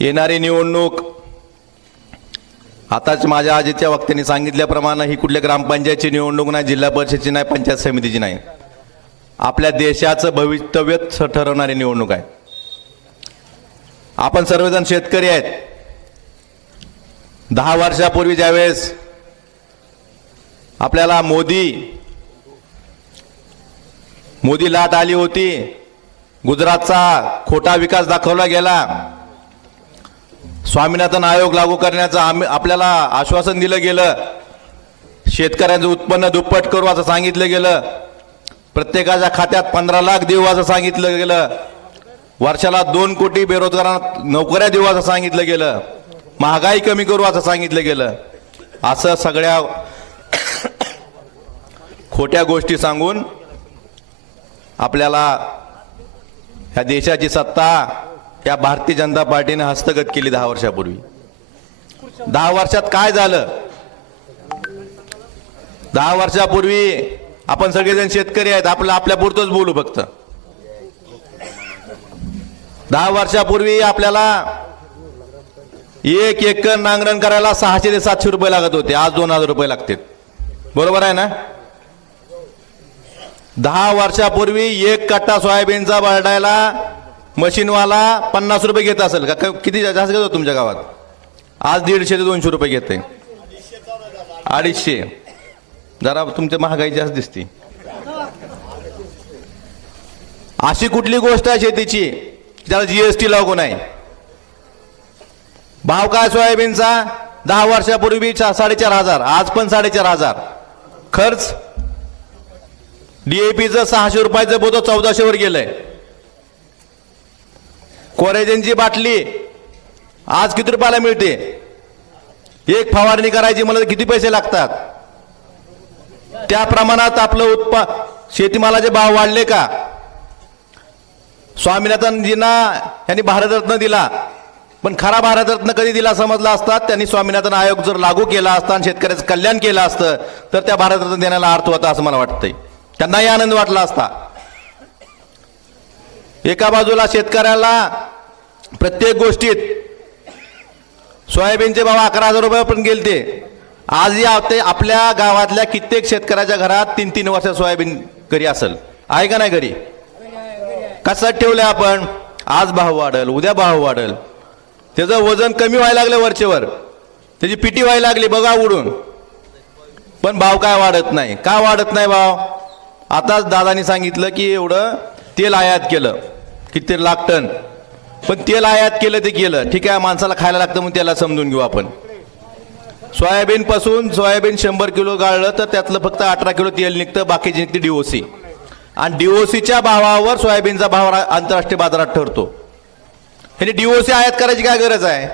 येणारी निवडणूक आताच माझ्या आजीच्या वक्त्यांनी सांगितल्याप्रमाणे ही कुठल्या ग्रामपंचायतची निवडणूक नाही जिल्हा परिषदची नाही पंचायत समितीची नाही आपल्या देशाचं भवितव्यच ठरवणारी निवडणूक आहे आपण सर्वजण शेतकरी आहेत दहा वर्षापूर्वी ज्यावेळेस आपल्याला मोदी मोदी लाट आली होती गुजरातचा खोटा विकास दाखवला गेला स्वामीनाथन आयोग लागू करण्याचं आम्ही आपल्याला आश्वासन दिलं गेलं शेतकऱ्यांचं उत्पन्न दुप्पट करू असं सांगितलं गेलं प्रत्येकाच्या खात्यात पंधरा लाख देऊ असं सांगितलं गेलं वर्षाला दोन कोटी बेरोजगारांना नोकऱ्या देऊ असं सांगितलं गेलं महागाई कमी करू असं सांगितलं गेलं असं सगळ्या खोट्या गोष्टी सांगून आपल्याला ह्या देशाची सत्ता या भारतीय जनता पार्टीने हस्तगत केली दहा वर्षापूर्वी दहा वर्षात काय झालं दहा वर्षापूर्वी आपण सगळेजण शेतकरी आहेत आपलं आपल्या पुरतोच बोलू फक्त दहा वर्षापूर्वी आपल्याला एक एकर नांगरण करायला सहाशे ते सातशे रुपये लागत होते आज दोन हजार रुपये लागतात बरोबर आहे ना दहा वर्षापूर्वी एक कट्टा सोयाबीनचा बळडायला मशीनवाला पन्नास रुपये घेत असेल का किती जास्त घेतो तुमच्या गावात आज दीडशे ते दोनशे रुपये घेते अडीचशे जरा तुमच्या महागाई जास्त दिसते अशी कुठली गोष्ट आहे शेतीची ज्याला जीएसटी लागू नाही भाव काय सोयाबीनचा दहा वर्षापूर्वी साडेचार हजार आज पण साडेचार हजार खर्च डीएपीचं सहाशे रुपयाचं बोध चौदाशेवर गेलंय कोरेजनची बाटली आज किती रुपयाला मिळते एक फवारणी करायची मला किती पैसे लागतात त्या प्रमाणात आपलं उत्पा शेतीमालाचे भाव वाढले का स्वामीनाथनजींना यांनी भारतरत्न दिला पण खरा भारतरत्न कधी दिला समजला असतात त्यांनी स्वामीनाथन आयोग जर लागू केला असता आणि शेतकऱ्याचं कल्याण केलं असतं तर त्या भारतरत्न देण्याला अर्थ होता असं मला वाटतंय त्यांनाही आनंद वाटला असता एका बाजूला शेतकऱ्याला प्रत्येक गोष्टीत सोयाबीनचे भाव अकरा हजार रुपये पण गेले ते आज या आपल्या गावातल्या कित्येक शेतकऱ्याच्या घरात तीन तीन वर्ष सोयाबीन घरी असल आहे का नाही घरी कसं ठेवलं आपण आज भाव वाढल उद्या भाव वाढल त्याचं वजन कमी व्हायला लागलं वरचेवर त्याची पिटी व्हायला लागली बघा उडून पण भाव काय वाढत नाही का वाढत नाही भाव आताच दादानी सांगितलं की एवढं तेल आयात केलं किती लाख टन पण तेल आयात केलं ते केलं ठीक आहे माणसाला खायला लागतं म्हणून त्याला समजून घेऊ आपण सोयाबीन पासून सोयाबीन शंभर किलो गाळलं तर त्यातलं फक्त अठरा किलो तेल निघतं बाकीची निघते डीओसी आणि डीओसीच्या भावावर सोयाबीनचा भाव आंतरराष्ट्रीय बाजारात ठरतो ओ डीओसी आयात करायची काय गरज आहे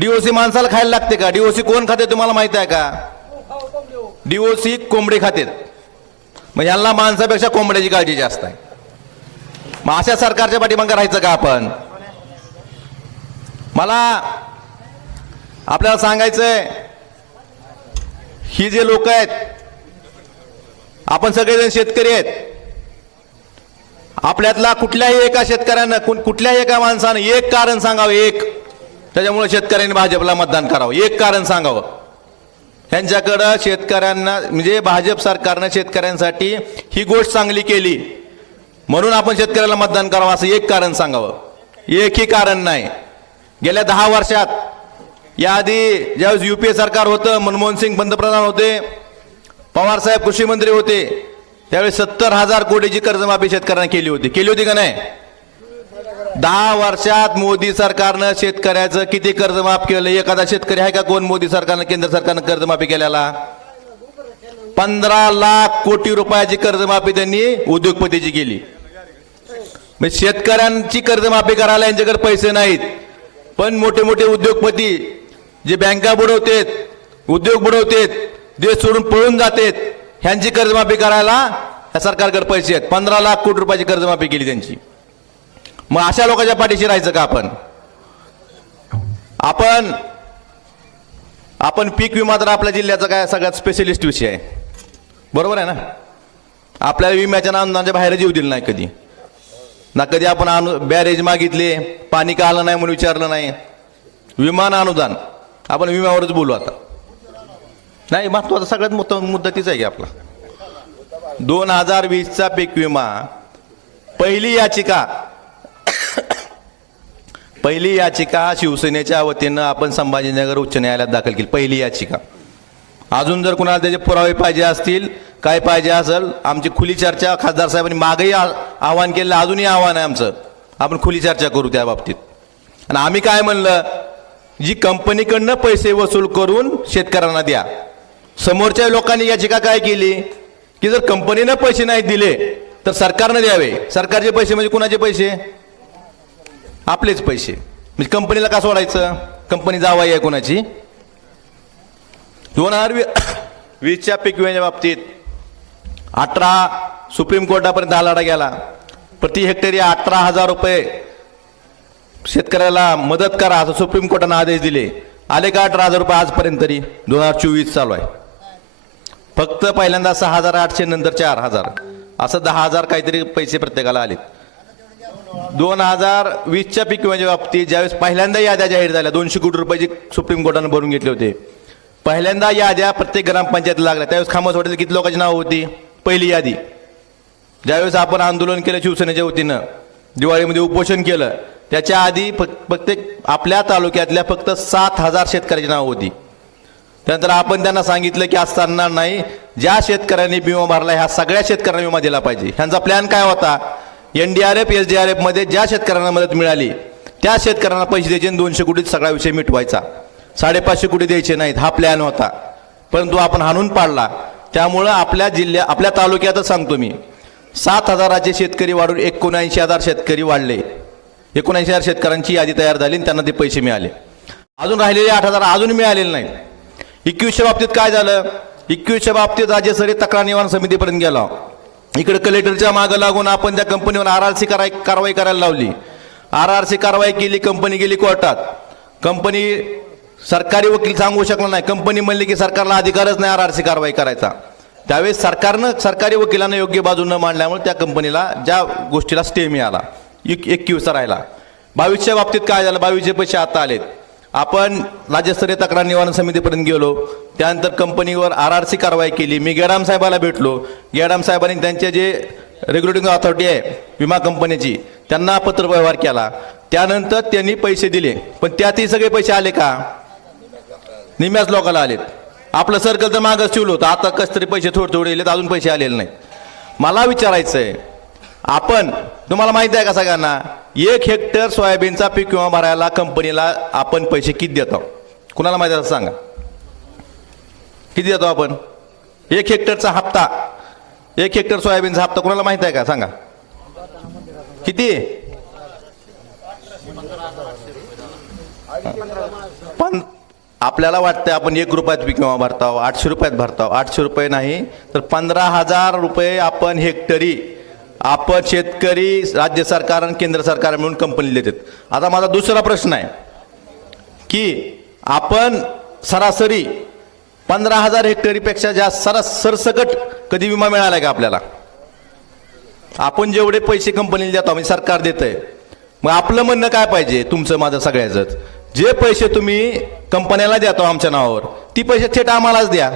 डीओसी माणसाला खायला लागते का डीओसी कोण खाते तुम्हाला माहित आहे का डीओसी कोंबडी खाते मग यांना माणसापेक्षा कोंबड्याची काळजी जास्त आहे मग अशा सरकारच्या पाठीमागं राहायचं का आपण मला आपल्याला सांगायचंय ही जे लोक आहेत आपण सगळेजण शेतकरी आहेत आपल्यातला कुठल्याही एका शेतकऱ्यानं कुठल्याही एका माणसानं एक कारण सांगावं एक त्याच्यामुळे शेतकऱ्यांनी भाजपला मतदान करावं एक कारण सांगावं त्यांच्याकडं शेतकऱ्यांना म्हणजे भाजप सरकारनं शेतकऱ्यांसाठी ही गोष्ट चांगली केली म्हणून आपण शेतकऱ्याला मतदान करावं असं एक कारण सांगावं एकही कारण नाही गेल्या दहा वर्षात याआधी ज्यावेळेस यू पी ए सरकार होतं मनमोहन सिंग पंतप्रधान होते पवारसाहेब कृषी मंत्री होते त्यावेळेस सत्तर हजार कोटीची कर्जमाफी शेतकऱ्यांना केली होती केली होती का नाही दहा वर्षात मोदी सरकारनं शेतकऱ्याचं किती कर्जमाफ केलं एखादा शेतकरी आहे का कोण मोदी सरकारनं केंद्र सरकारनं कर्जमाफी केल्याला पंधरा लाख कोटी रुपयाची कर्जमाफी त्यांनी उद्योगपतीची केली मग शेतकऱ्यांची कर्जमाफी करायला यांच्याकडे पैसे नाहीत पण मोठे मोठे उद्योगपती जे बँका बुडवतेत उद्योग बुडवतेत देश सोडून पळून जातेत ह्यांची कर्जमाफी करायला या सरकारकडे पैसे आहेत पंधरा लाख कोटी रुपयाची कर्जमाफी केली त्यांची मग अशा लोकांच्या पाठीशी राहायचं का आपण आपण आपण पीक विमा तर आपल्या जिल्ह्याचा काय सगळ्यात स्पेशलिस्ट विषय आहे बरोबर आहे ना आपल्या विम्याच्या नांदांच्या बाहेर जीव दिलं नाही कधी ना कधी आपण अनु बॅरेज मागितले पाणी का आलं नाही म्हणून विचारलं नाही विमान अनुदान आपण विम्यावरच बोलू आता नाही महत्वाचा सगळ्यात मुद्दा मुद्दा तीच आहे की आपला दोन हजार वीसचा पीक विमा पहिली याचिका पहिली याचिका शिवसेनेच्या वतीनं आपण संभाजीनगर उच्च न्यायालयात दाखल केली पहिली याचिका अजून जर कुणाला त्याचे पुरावे पाहिजे असतील काय पाहिजे असेल आमची खुली चर्चा खासदार साहेबांनी मागेही आव्हान केलं अजूनही आव्हान आहे आमचं आपण खुली चर्चा करू त्या बाबतीत आणि आम्ही काय म्हणलं जी कंपनीकडनं पैसे वसूल करून शेतकऱ्यांना द्या समोरच्या लोकांनी याचिका काय केली की जर कंपनीनं पैसे नाही दिले तर सरकारनं द्यावे सरकारचे पैसे म्हणजे कुणाचे पैसे आपलेच पैसे म्हणजे कंपनीला का सोडायचं कंपनी जावाई आहे कोणाची दोन हजार वीसच्या पीक विम्याच्या बाबतीत अठरा सुप्रीम कोर्टापर्यंत हा लढा गेला प्रति हेक्टरी अठरा हजार रुपये शेतकऱ्याला मदत करा असं सुप्रीम कोर्टानं आदेश दिले आले का अठरा हजार रुपये आजपर्यंत तरी दोन हजार चोवीस चालू आहे फक्त पहिल्यांदा सहा हजार आठशे नंतर चार हजार असं दहा हजार काहीतरी पैसे प्रत्येकाला आले दोन हजार वीसच्या पीक विम्याच्या बाबतीत ज्यावेळेस पहिल्यांदा याद्या जाहीर झाल्या दोनशे कोटी रुपयाची सुप्रीम कोर्टानं भरून घेतले होते पहिल्यांदा याद्या प्रत्येक ग्रामपंचायत लागल्या त्यावेळेस खामस वाटेल किती लोकांची नावं होती पहिली यादी ज्यावेळेस आपण आंदोलन केलं शिवसेनेच्या वतीनं दिवाळीमध्ये उपोषण केलं त्याच्या आधी प्रत्येक आपल्या तालुक्यातल्या फक्त सात हजार शेतकऱ्याची नावं होती त्यानंतर आपण त्यांना सांगितलं की आज चालणार नाही ज्या शेतकऱ्यांनी विमा भरला ह्या सगळ्या शेतकऱ्यांना विमा दिला पाहिजे ह्यांचा प्लॅन काय होता एनडीआरएफ एस डी आर एफमध्ये ज्या शेतकऱ्यांना मदत मिळाली त्या शेतकऱ्यांना पैसे द्यायचे दोनशे कोटी सगळा विषय मिटवायचा साडेपाचशे कोटी द्यायचे नाहीत हा प्लॅन होता परंतु आपण हाणून पाडला त्यामुळं आपल्या जिल्ह्या आपल्या तालुक्यातच सांगतो मी सात हजाराचे शेतकरी वाढून एकोणऐंशी हजार शेतकरी वाढले एकोणऐंशी हजार शेतकऱ्यांची यादी तयार झाली आणि त्यांना ते पैसे मिळाले अजून राहिलेले आठ हजार अजून मिळालेले नाही एकवीसच्या बाबतीत काय झालं एकवीसच्या बाबतीत राज्यस्तरीय तक्रार निवारण समितीपर्यंत गेला इकडे कलेक्टरच्या मागं लागून आपण त्या कंपनीवर आर आर सी कराय कारवाई करायला लावली आर आर सी कारवाई केली कंपनी गेली कोर्टात कंपनी सरकारी वकील सांगू शकला नाही कंपनी म्हणली की सरकारला अधिकारच नाही आर आर सी कारवाई करायचा त्यावेळेस सरकारनं सरकारी वकिलांना योग्य बाजू न मांडल्यामुळे त्या कंपनीला ज्या गोष्टीला स्टे मिळाला एक एक राहिला बावीसच्या बाबतीत काय झालं बावीसचे पैसे आता आलेत आपण राज्यस्तरीय तक्रार निवारण समितीपर्यंत गेलो त्यानंतर कंपनीवर आर आर सी कारवाई केली मी गेडाम साहेबाला भेटलो गेडाम साहेबांनी त्यांचे जे रेग्युलेटिंग ऑथॉरिटी आहे विमा कंपनीची त्यांना पत्रव्यवहार केला त्यानंतर त्यांनी पैसे दिले पण त्यातही सगळे पैसे आले का निम्याच लोकाला आलेत आपलं सर्कल तर मागच ठेवलं होतं आता कस तरी पैसे थोडे थोडे अजून पैसे आलेले नाही मला विचारायचं आहे आपण तुम्हाला माहिती आहे का सगळ्यांना एक हेक्टर सोयाबीनचा पीक किंवा भरायला कंपनीला आपण पैसे किती देतो कुणाला माहिती आहे सांगा किती देतो आपण एक हेक्टरचा हप्ता एक हेक्टर सोयाबीनचा हप्ता कुणाला माहिती आहे का सांगा किती आपल्याला वाटतं आपण एक रुपयात विमा भरताव आठशे रुपयात भरताव आठशे रुपये नाही तर पंधरा हजार रुपये आपण हेक्टरी आपण शेतकरी राज्य सरकार आणि केंद्र सरकार मिळून कंपनी देतात आता माझा दुसरा प्रश्न आहे की आपण सरासरी पंधरा हजार हेक्टरीपेक्षा जास्त सरा सरसकट कधी विमा मिळाला का आपल्याला आपण जेवढे पैसे कंपनीला देतो म्हणजे सरकार देत आहे मग आपलं म्हणणं काय पाहिजे तुमचं माझं सगळ्याचंच जे पैसे तुम्ही कंपन्याला देतो आमच्या नावावर ती पैसे थेट आम्हालाच द्या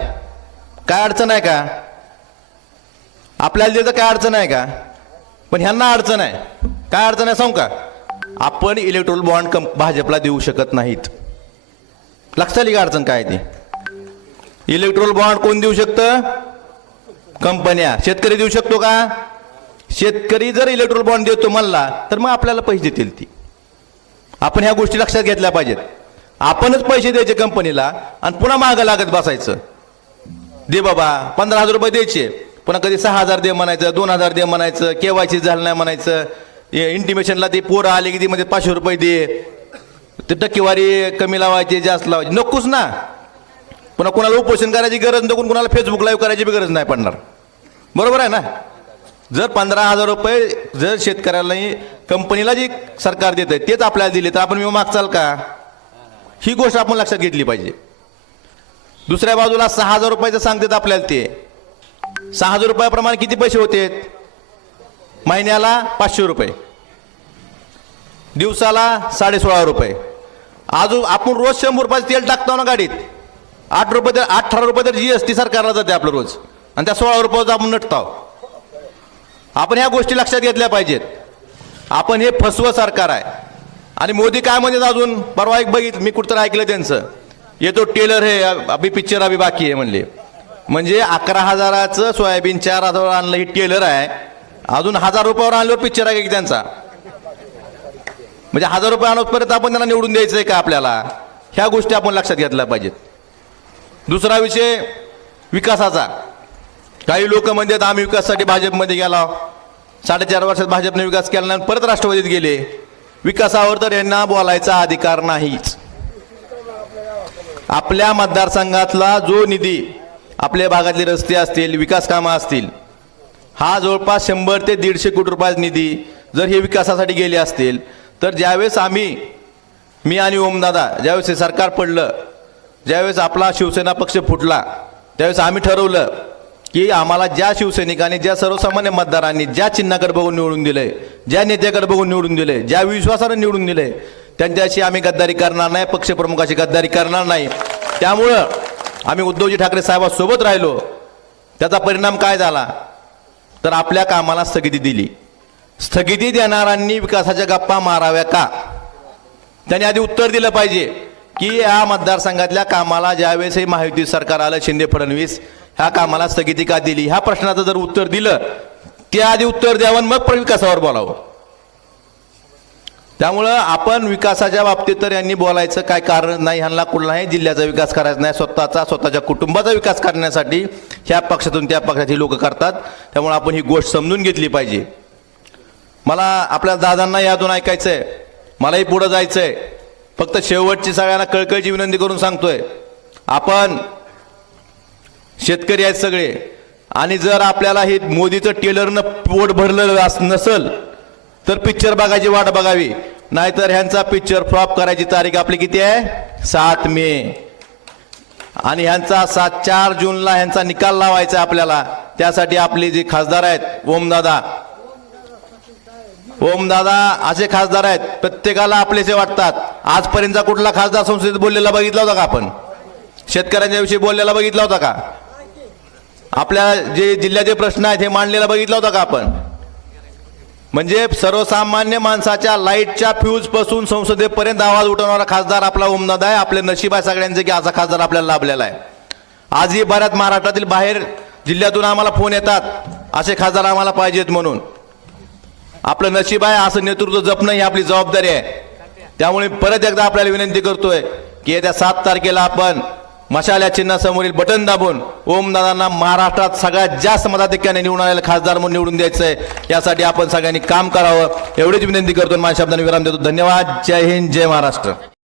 काय अडचण आहे का आपल्याला द्यायचं काय अडचण आहे का पण ह्यांना अडचण आहे काय अडचण आहे सांगू का आपण इलेक्ट्रोल बॉन्ड कंप भाजपला देऊ शकत नाहीत लक्षात आली का अडचण काय ती इलेक्ट्रोल बॉन्ड कोण देऊ शकतं कंपन्या शेतकरी देऊ शकतो का शेतकरी जर इलेक्ट्रोल बॉन्ड देतो म्हणला तर मग आपल्याला पैसे देतील ती आपण ह्या गोष्टी लक्षात घेतल्या पाहिजेत आपणच पैसे द्यायचे कंपनीला आणि पुन्हा मागं लागत बसायचं दे बाबा पंधरा हजार रुपये द्यायचे पुन्हा कधी सहा हजार दे म्हणायचं दोन हजार दे म्हणायचं केवायसी झालं नाही म्हणायचं इंटिमेशनला ते पोरं आले की ती म्हणजे पाचशे रुपये दे ते टक्केवारी कमी लावायची जास्त लावायची नकोच ना पुन्हा कोणाला उपोषण करायची गरज नको कुणाला फेसबुक लाईव्ह करायची बी गरज नाही पडणार बरोबर आहे ना जर पंधरा हजार रुपये जर शेतकऱ्याला कंपनीला जी सरकार देत आहे तेच आपल्याला दिले तर आपण विमा मागचाल का ही गोष्ट आपण लक्षात घेतली पाहिजे दुसऱ्या बाजूला सहा हजार रुपयाचं सांगतात आपल्याला ते सहा हजार रुपयाप्रमाणे किती पैसे होते महिन्याला पाचशे रुपये दिवसाला साडे सोळा रुपये अजून आपण रोज शंभर रुपयाचं तेल टाकतो ना गाडीत आठ रुपये तर अठरा रुपये तर जी एस टी सरकारला जाते आपलं रोज आणि त्या सोळा रुपयाचा आपण नटतो आपण ह्या गोष्टी लक्षात घेतल्या पाहिजेत आपण हे फसवं सरकार आहे आणि मोदी काय म्हणतात अजून परवा एक बघित मी कुठं ऐकलं त्यांचं येतो टेलर हे अभि पिक्चर अभि बाकी आहे म्हणले म्हणजे अकरा हजाराचं सोयाबीन चार हजारावर आणलं हे टेलर आहे अजून हजार रुपयावर आणलं पिक्चर आहे की त्यांचा म्हणजे हजार रुपये आणपर्यंत आपण त्यांना निवडून द्यायचं आहे का आपल्याला ह्या गोष्टी आपण लक्षात घेतल्या पाहिजेत दुसरा विषय विकासाचा काही लोक म्हणतात आम्ही विकासासाठी भाजपमध्ये गेला साडेचार वर्षात भाजपने विकास केला नाही परत राष्ट्रवादीत गेले विकासावर तर यांना बोलायचा अधिकार नाहीच आपल्या मतदारसंघातला जो निधी आपल्या भागातले रस्ते असतील विकास कामं असतील हा जवळपास शंभर ते दीडशे कोटी रुपयाचा निधी जर हे विकासासाठी गेले असतील तर ज्यावेळेस आम्ही मी आणि ओमदादा ज्यावेळेस हे सरकार पडलं ज्यावेळेस आपला शिवसेना पक्ष फुटला त्यावेळेस आम्ही ठरवलं की आम्हाला ज्या शिवसैनिकांनी ज्या सर्वसामान्य मतदारांनी ज्या चिन्हाकडे बघून निवडून दिले ज्या नेत्याकडे बघून निवडून दिले ज्या विश्वासाने निवडून दिले त्यांच्याशी आम्ही गद्दारी करणार नाही पक्षप्रमुखाशी गद्दारी करणार नाही त्यामुळं आम्ही उद्धवजी ठाकरे साहेबांसोबत राहिलो त्याचा परिणाम काय झाला तर आपल्या कामाला स्थगिती दिली स्थगिती देणाऱ्यांनी विकासाच्या गप्पा माराव्या का त्यांनी आधी उत्तर दिलं पाहिजे की या मतदारसंघातल्या कामाला ज्यावेळेस हे महायुती सरकार आलं शिंदे फडणवीस ह्या कामाला स्थगिती का दिली ह्या प्रश्नाचं जर उत्तर दिलं त्याआधी उत्तर द्यावं मग विकासावर बोलावं त्यामुळं आपण विकासाच्या बाबतीत तर यांनी बोलायचं काय कारण नाही ह्यांना कुठला नाही जिल्ह्याचा विकास करायचा नाही स्वतःचा स्वतःच्या कुटुंबाचा विकास करण्यासाठी ह्या पक्षातून त्या पक्षात लोक करतात त्यामुळे आपण ही गोष्ट समजून घेतली पाहिजे मला आपल्या दादांना यातून ऐकायचं आहे मलाही पुढं जायचं आहे फक्त शेवटची सगळ्यांना कळकळची विनंती करून सांगतोय आपण शेतकरी आहेत सगळे आणि जर आपल्याला हे मोदीचं टेलरनं पोट भरलं नसल तर पिक्चर बघायची वाट बघावी नाहीतर ह्यांचा पिक्चर फ्लॉप करायची तारीख आपली किती आहे सात मे आणि ह्यांचा सात चार जूनला ह्यांचा निकाल लावायचा आपल्याला त्यासाठी आपले जे खासदार आहेत ओमदादा ओमदादा असे खासदार आहेत प्रत्येकाला आपलेसे वाटतात आजपर्यंतचा कुठला खासदार संसदेत बोललेला बघितला होता का आपण शेतकऱ्यांच्या विषयी बोललेला बघितला होता का आपल्या जे जिल्ह्याचे प्रश्न आहेत हे मांडलेला बघितला होता का आपण म्हणजे सर्वसामान्य माणसाच्या लाईटच्या फ्यूज पासून संसदेपर्यंत आवाज उठवणारा खासदार आपला ओम आहे आपले नशीब आहे सगळ्यांचे की असा खासदार आपल्याला लाभलेला आहे आजही बऱ्याच महाराष्ट्रातील बाहेर जिल्ह्यातून आम्हाला फोन येतात असे खासदार आम्हाला पाहिजेत म्हणून आपलं नशीब आहे असं नेतृत्व जपणं ही आपली जबाबदारी आहे त्यामुळे परत एकदा आपल्याला विनंती करतोय की येत्या सात तारखेला आपण मशाल्या चिन्हासमोरील बटन दाबून ओम दादांना महाराष्ट्रात सगळ्यात जास्त मताधिक्याने निवडून आलेला खासदार म्हणून निवडून द्यायचं आहे यासाठी आपण सगळ्यांनी काम करावं एवढीच विनंती करतो माझ्या शब्दांनी विराम देतो धन्यवाद जय हिंद जय महाराष्ट्र